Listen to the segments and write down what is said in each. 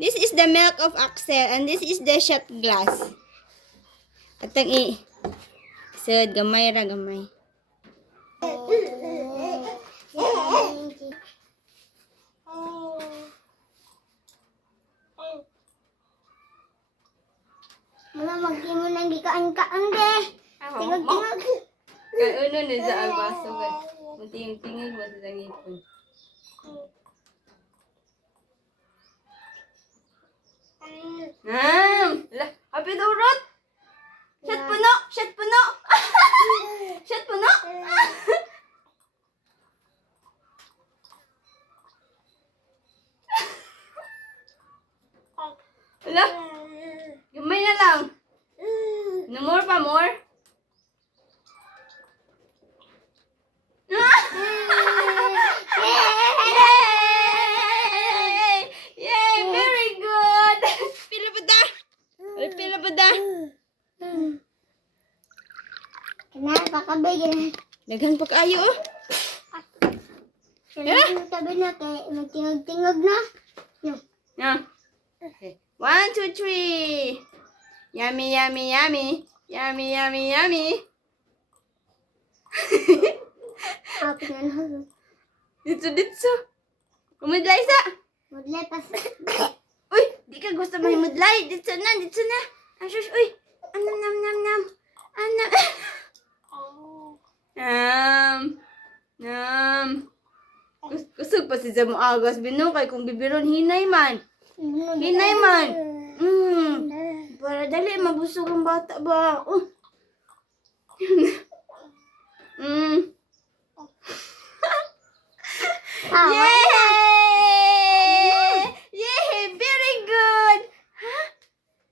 This is the milk of Axel and this is the shot glass. Atang Sud, gamay ra, gamay. Mama, mag-imo nang gikaan-kaan, be. Tingog-tingog. Kauno na sa albaso ba? Munting-tingig mo sa ngipon. Happy durot! Shot puno! Shot puno! Shot puno! Wala? Gamay na lang. No more pa, more? Yay! Yay! Very good! Pila ba da? Ay, pila ba da? Kailangan pakabigyan. Daghang pa kaayo, oh. Kailangan tabi na kay magtingog-tingog na. Yeah. Okay. 1, 2, 3. Yummy, yummy, yummy. Yummy, yummy, yummy. Happy na na. Dito. Kumudlay sa. Madlay pas. Uy, di ka gusto mahimudlay. Dito na. Asus, uy. Anam, nam, nam, nam. Anam. Nam. Kusog pa si Jamo Agas binukay kung bibiron hinay man. Hinay man. Para dali mabusog ang bata ba. Yay! Yay! Very good. Huh?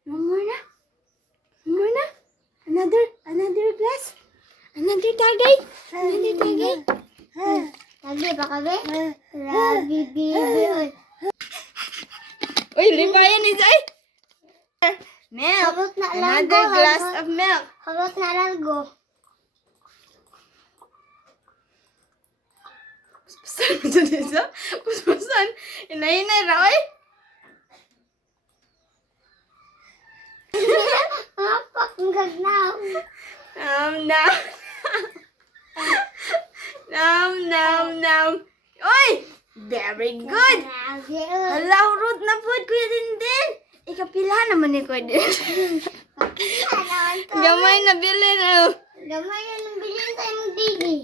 No more na? No more na? Another glass? Another tagay? Lagi pa ka, be? Lagi, baby. Uy, lipayan ni Zay. Milk. Habot na lang Another ko, glass habot. of milk. Habot na largo. Kuspasan mo dyan isa? Kuspasan? Inay-inay ra, oy. Mapak, ang gagnaw. Nam. Oy! Very good. Lagi, Hala, hurot na po, Kuya Dindin. Ikapila naman ni Kuya Dindin. Pakita naman to. Gamay na bilin, oh. Gamay yan ang bilhin tayo ng digi.